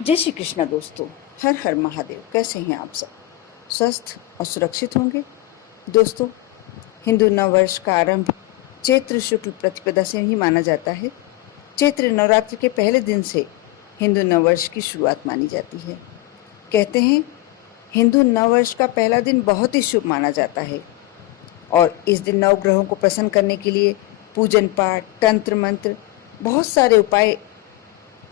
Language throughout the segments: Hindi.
जय श्री कृष्णा दोस्तों। हर हर महादेव। कैसे हैं आप सब? स्वस्थ और सुरक्षित होंगे। दोस्तों, हिंदू नव वर्ष का आरंभ चैत्र शुक्ल प्रतिपदा से ही माना जाता है। चैत्र नवरात्र के पहले दिन से हिंदू नव वर्ष की शुरुआत मानी जाती है। कहते हैं हिंदू नव वर्ष का पहला दिन बहुत ही शुभ माना जाता है और इस दिन नव ग्रहों को प्रसन्न करने के लिए पूजन पाठ, तंत्र मंत्र, बहुत सारे उपाय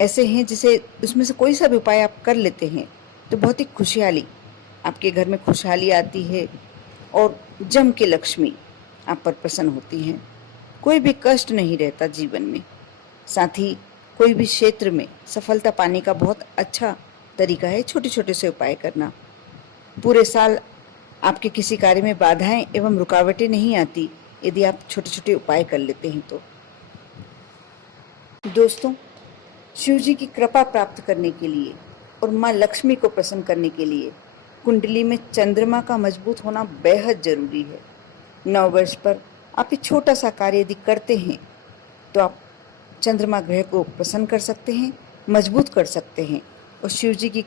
ऐसे हैं जिसे उसमें से कोई सा भी उपाय आप कर लेते हैं तो बहुत ही खुशहाली, आपके घर में खुशहाली आती है और जम के लक्ष्मी आप पर प्रसन्न होती हैं। कोई भी कष्ट नहीं रहता जीवन में। साथ ही कोई भी क्षेत्र में सफलता पाने का बहुत अच्छा तरीका है छोटे छोटे से उपाय करना। पूरे साल आपके किसी कार्य में बाधाएं एवं रुकावटें नहीं आती यदि आप छोटे छोटे उपाय कर लेते हैं तो। दोस्तों, शिव जी की कृपा प्राप्त करने के लिए और माँ लक्ष्मी को प्रसन्न करने के लिए कुंडली में चंद्रमा का मजबूत होना बेहद जरूरी है। नव वर्ष पर आप एक छोटा सा कार्य यदि करते हैं तो आप चंद्रमा ग्रह को प्रसन्न कर सकते हैं, मजबूत कर सकते हैं और शिव जी की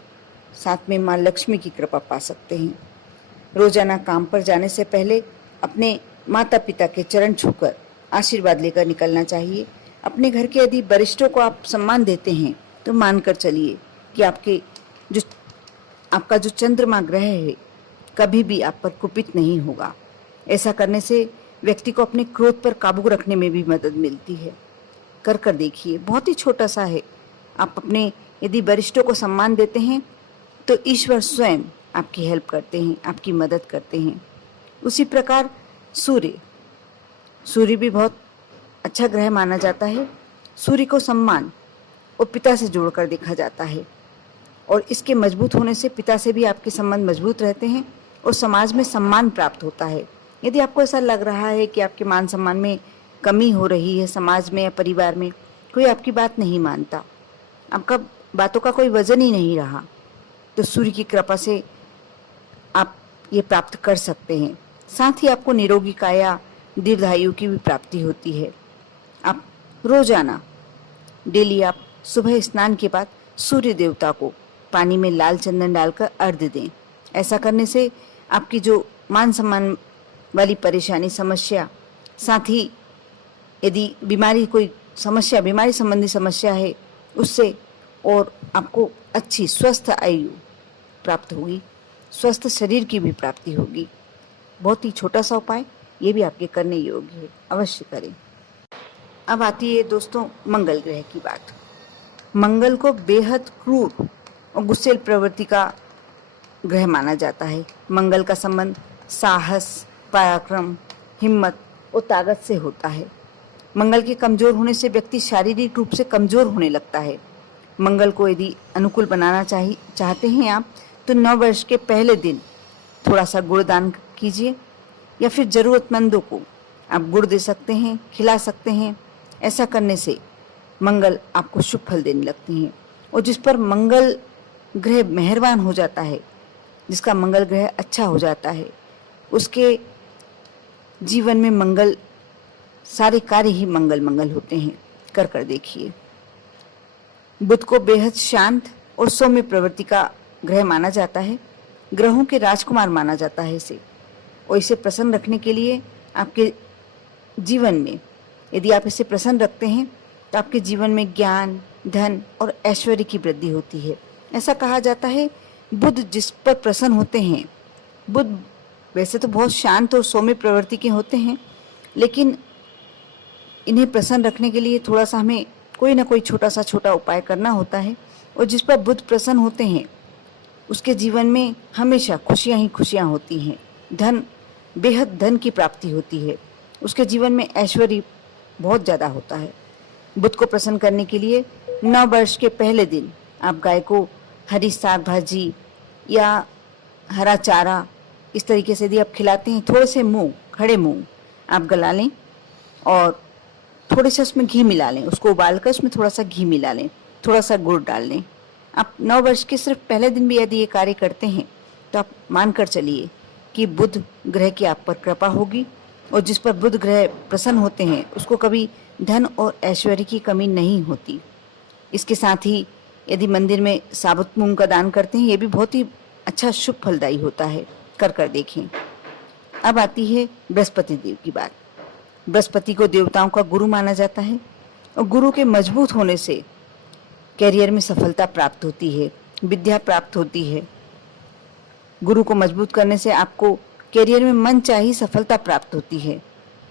साथ में माँ लक्ष्मी की कृपा पा सकते हैं। रोजाना काम पर जाने से पहले अपने माता पिता के चरण छूकर आशीर्वाद लेकर निकलना चाहिए। अपने घर के यदि वरिष्ठों को आप सम्मान देते हैं तो मानकर चलिए कि आपका जो चंद्रमा ग्रह है कभी भी आप पर कुपित नहीं होगा। ऐसा करने से व्यक्ति को अपने क्रोध पर काबू रखने में भी मदद मिलती है। कर देखिए, बहुत ही छोटा सा है। आप अपने यदि वरिष्ठों को सम्मान देते हैं तो ईश्वर स्वयं आपकी हेल्प करते हैं, आपकी मदद करते हैं। उसी प्रकार सूर्य भी बहुत अच्छा ग्रह माना जाता है। सूर्य को सम्मान और पिता से जोड़कर देखा जाता है और इसके मजबूत होने से पिता से भी आपके संबंध मजबूत रहते हैं और समाज में सम्मान प्राप्त होता है। यदि आपको ऐसा लग रहा है कि आपके मान सम्मान में कमी हो रही है, समाज में या परिवार में कोई आपकी बात नहीं मानता, आपका बातों का कोई वजन ही नहीं रहा, तो सूर्य की कृपा से आप ये प्राप्त कर सकते हैं। साथ ही आपको निरोगी काया, दीर्घायु की भी प्राप्ति होती है। आप रोजाना डेली आप सुबह स्नान के बाद सूर्य देवता को पानी में लाल चंदन डालकर अर्घ्य दें। ऐसा करने से आपकी जो मान सम्मान वाली परेशानी, समस्या, साथ ही यदि बीमारी संबंधी समस्या है उससे और आपको अच्छी स्वस्थ आयु प्राप्त होगी, स्वस्थ शरीर की भी प्राप्ति होगी। बहुत ही छोटा सा उपाय, ये भी आपके करने योग्य है, अवश्य करें। अब आती है दोस्तों मंगल ग्रह की बात। मंगल को बेहद क्रूर और गुस्सेल प्रवृत्ति का ग्रह माना जाता है। मंगल का संबंध साहस, पराक्रम, हिम्मत और ताकत से होता है। मंगल के कमजोर होने से व्यक्ति शारीरिक रूप से कमजोर होने लगता है। मंगल को यदि अनुकूल बनाना चाहते हैं आप तो नव वर्ष के पहले दिन थोड़ा सा गुड़ दान कीजिए या फिर जरूरतमंदों को आप गुड़ दे सकते हैं, खिला सकते हैं। ऐसा करने से मंगल आपको शुभ फल देने लगते हैं और जिस पर मंगल ग्रह मेहरबान हो जाता है, जिसका मंगल ग्रह अच्छा हो जाता है, उसके जीवन में मंगल, सारे कार्य ही मंगल होते हैं। कर देखिए। बुध को बेहद शांत और सौम्य प्रवृत्ति का ग्रह माना जाता है। ग्रहों के राजकुमार माना जाता है इसे, और इसे प्रसन्न रखने के लिए आपके जीवन में यदि आप इसे प्रसन्न रखते हैं तो आपके जीवन में ज्ञान, धन और ऐश्वर्य की वृद्धि होती है। ऐसा कहा जाता है बुध जिस पर प्रसन्न होते हैं, बुध वैसे तो बहुत शांत और सौम्य प्रवृत्ति के होते हैं, लेकिन इन्हें प्रसन्न रखने के लिए थोड़ा सा हमें कोई ना कोई छोटा उपाय करना होता है। और जिस पर बुध प्रसन्न होते हैं उसके जीवन में हमेशा खुशियां ही खुशियां होती हैं। बेहद धन की प्राप्ति होती है। उसके जीवन में ऐश्वर्य बहुत ज़्यादा होता है। बुध को प्रसन्न करने के लिए नव वर्ष के पहले दिन आप गाय को हरी साग भाजी या हरा चारा इस तरीके से यदि आप खिलाते हैं, थोड़े से खड़े मूंग आप गला लें और थोड़े से उसमें घी मिला लें, उसको उबालकर उसमें थोड़ा सा घी मिला लें, थोड़ा सा गुड़ डाल लें। आप नव वर्ष के सिर्फ पहले दिन भी यदि ये कार्य करते हैं तो आप मानकर चलिए कि बुध ग्रह की आप पर कृपा होगी और जिस पर बुध ग्रह प्रसन्न होते हैं उसको कभी धन और ऐश्वर्य की कमी नहीं होती। इसके साथ ही यदि मंदिर में साबुत मूंग का दान करते हैं, ये भी बहुत ही अच्छा शुभ फलदायी होता है। कर देखें। अब आती है बृहस्पति देव की बात। बृहस्पति को देवताओं का गुरु माना जाता है और गुरु के मजबूत होने से कैरियर में सफलता प्राप्त होती है, विद्या प्राप्त होती है। गुरु को मजबूत करने से आपको कैरियर में मनचाही सफलता प्राप्त होती है।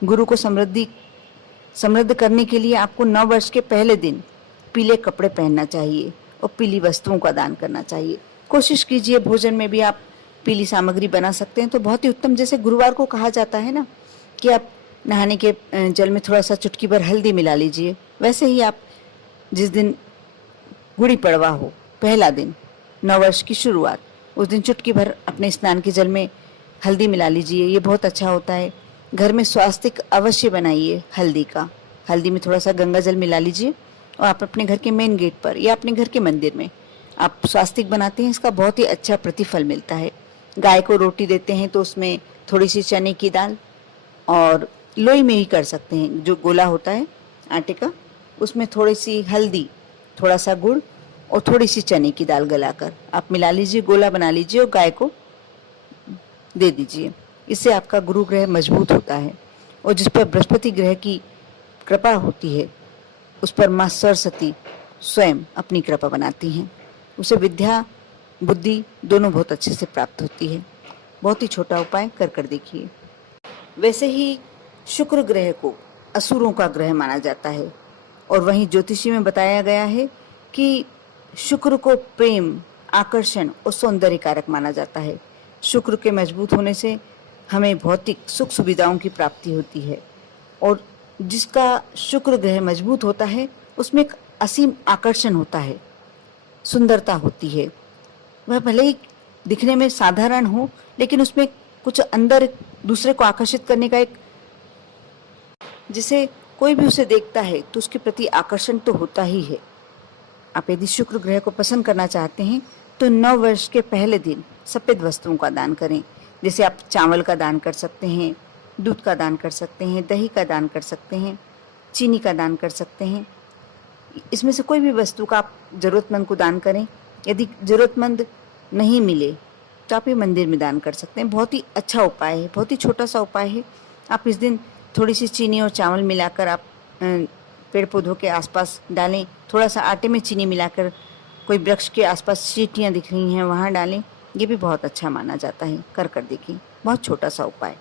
गुरु को समृद्ध करने के लिए आपको 9 वर्ष के पहले दिन पीले कपड़े पहनना चाहिए और पीली वस्तुओं का दान करना चाहिए। कोशिश कीजिए भोजन में भी आप पीली सामग्री बना सकते हैं तो बहुत ही उत्तम। जैसे गुरुवार को कहा जाता है ना कि आप नहाने के जल में थोड़ा सा चुटकी भर हल्दी मिला लीजिए, वैसे ही आप जिस दिन गुड़ी पड़वा हो, पहला दिन, 9 वर्ष की शुरुआत, उस दिन चुटकी भर अपने स्नान के जल में हल्दी मिला लीजिए। ये बहुत अच्छा होता है। घर में स्वास्तिक अवश्य बनाइए हल्दी का। हल्दी में थोड़ा सा गंगा जल मिला लीजिए और आप अपने घर के मेन गेट पर या अपने घर के मंदिर में आप स्वास्तिक बनाते हैं, इसका बहुत ही अच्छा प्रतिफल मिलता है। गाय को रोटी देते हैं तो उसमें थोड़ी सी चने की दाल, और लोई में ही कर सकते हैं, जो गोला होता है आटे का, उसमें थोड़ी सी हल्दी, थोड़ा सा गुड़ और थोड़ी सी चने की दाल गलाकर आप मिला लीजिए, गोला बना लीजिए और गाय को दे दीजिए। इससे आपका गुरु ग्रह मजबूत होता है और जिस पर बृहस्पति ग्रह की कृपा होती है उस पर माँ सरस्वती स्वयं अपनी कृपा बनाती हैं। उसे विद्या बुद्धि दोनों बहुत अच्छे से प्राप्त होती है। बहुत ही छोटा उपाय कर देखिए। वैसे ही शुक्र ग्रह को असुरों का ग्रह माना जाता है और वहीं ज्योतिषी में बताया गया है कि शुक्र को प्रेम, आकर्षण और सौंदर्य कारक माना जाता है। शुक्र के मजबूत होने से हमें भौतिक सुख सुविधाओं की प्राप्ति होती है और जिसका शुक्र ग्रह मजबूत होता है उसमें एक असीम आकर्षण होता है, सुंदरता होती है। वह भले ही दिखने में साधारण हो लेकिन उसमें कुछ अंदर दूसरे को आकर्षित करने का एक, जिसे कोई भी उसे देखता है तो उसके प्रति आकर्षण तो होता ही है। आप यदि शुक्र ग्रह को पसंद करना चाहते हैं तो 9 वर्ष के पहले दिन सफेद वस्तुओं का दान करें। जैसे आप चावल का दान कर सकते हैं, दूध का दान कर सकते हैं, दही का दान कर सकते हैं, चीनी का दान कर सकते हैं। इसमें से कोई भी वस्तु का आप ज़रूरतमंद को दान करें। यदि ज़रूरतमंद नहीं मिले तो आप ये मंदिर में दान कर सकते हैं। बहुत ही अच्छा उपाय है, बहुत ही छोटा सा उपाय है। आप इस दिन थोड़ी सी चीनी और चावल मिलाकर आप पेड़ पौधों के आसपास डालें। थोड़ा सा आटे में चीनी मिलाकर कोई वृक्ष के आसपास चींटियाँ दिख रही हैं वहाँ डालें। ये भी बहुत अच्छा माना जाता है। कर देखिए, बहुत छोटा सा उपाय।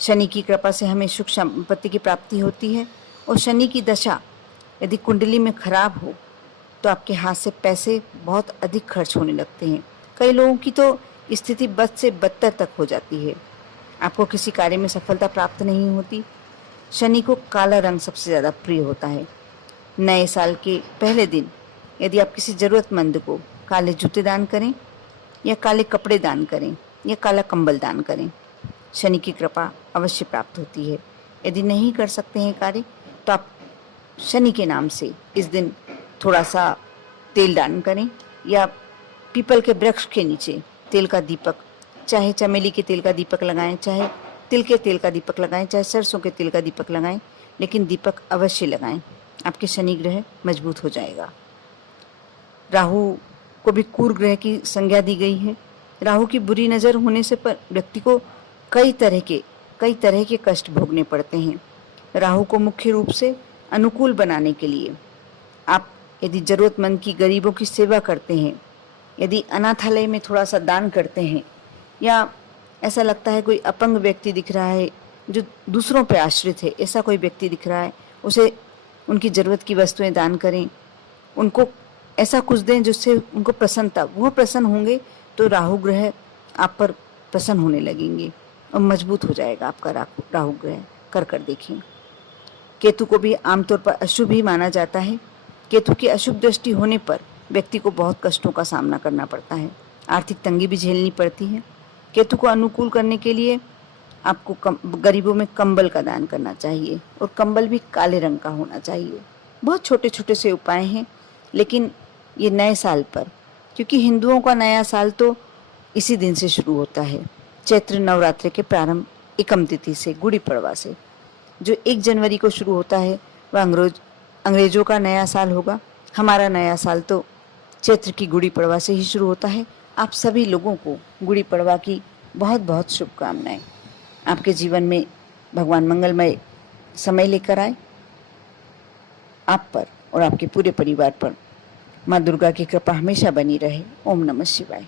शनि की कृपा से हमें सुख संपत्ति की प्राप्ति होती है और शनि की दशा यदि कुंडली में खराब हो तो आपके हाथ से पैसे बहुत अधिक खर्च होने लगते हैं। कई लोगों की तो स्थिति बद से बदतर तक हो जाती है। आपको किसी कार्य में सफलता प्राप्त नहीं होती। शनि को काला रंग सबसे ज़्यादा प्रिय होता है। नए साल के पहले दिन यदि आप किसी ज़रूरतमंद को काले जूते दान करें या काले कपड़े दान करें या काला कंबल दान करें, शनि की कृपा अवश्य प्राप्त होती है। यदि नहीं कर सकते हैं कार्य तो आप शनि के नाम से इस दिन थोड़ा सा तेल दान करें या पीपल के वृक्ष के नीचे तेल का दीपक, चाहे चमेली के तेल का दीपक लगाएं, चाहे तिल के तेल का दीपक लगाएं, चाहे सरसों के तेल का दीपक लगाएं, लेकिन दीपक अवश्य लगाएं। आपके शनि ग्रह मजबूत हो जाएगा। राहु को भी क्रूर ग्रह की संज्ञा दी गई है। राहु की बुरी नज़र होने से पर व्यक्ति को कई तरह के कष्ट भोगने पड़ते हैं। राहु को मुख्य रूप से अनुकूल बनाने के लिए आप यदि ज़रूरतमंद की, गरीबों की सेवा करते हैं, यदि अनाथालय में थोड़ा सा दान करते हैं, या ऐसा लगता है कोई अपंग व्यक्ति दिख रहा है जो दूसरों पर आश्रित है, ऐसा कोई व्यक्ति दिख रहा है, उसे उनकी ज़रूरत की वस्तुएं दान करें, उनको ऐसा कुछ दें जिससे उनको प्रसन्नता, वो प्रसन्न होंगे तो राहु ग्रह आप पर प्रसन्न होने लगेंगे और मजबूत हो जाएगा आपका राहु ग्रह। कर देखिए। केतु को भी आमतौर पर अशुभ ही माना जाता है। केतु की अशुभ दृष्टि होने पर व्यक्ति को बहुत कष्टों का सामना करना पड़ता है, आर्थिक तंगी भी झेलनी पड़ती है। केतु को अनुकूल करने के लिए आपको गरीबों में कंबल का दान करना चाहिए और कंबल भी काले रंग का होना चाहिए। बहुत छोटे छोटे से उपाय हैं, लेकिन ये नए साल पर, क्योंकि हिंदुओं का नया साल तो इसी दिन से शुरू होता है, चैत्र नवरात्रि के प्रारंभ एकम तिथि से, गुड़ी पड़वा से। जो 1 जनवरी को शुरू होता है वह अंग्रेजों का नया साल होगा। हमारा नया साल तो चैत्र की गुड़ी पड़वा से ही शुरू होता है। आप सभी लोगों को गुड़ी पड़वा की बहुत बहुत शुभकामनाएं। आपके जीवन में भगवान मंगलमय समय लेकर आए। आप पर और आपके पूरे परिवार पर माँ दुर्गा की कृपा हमेशा बनी रहे। ओम नमः शिवाय।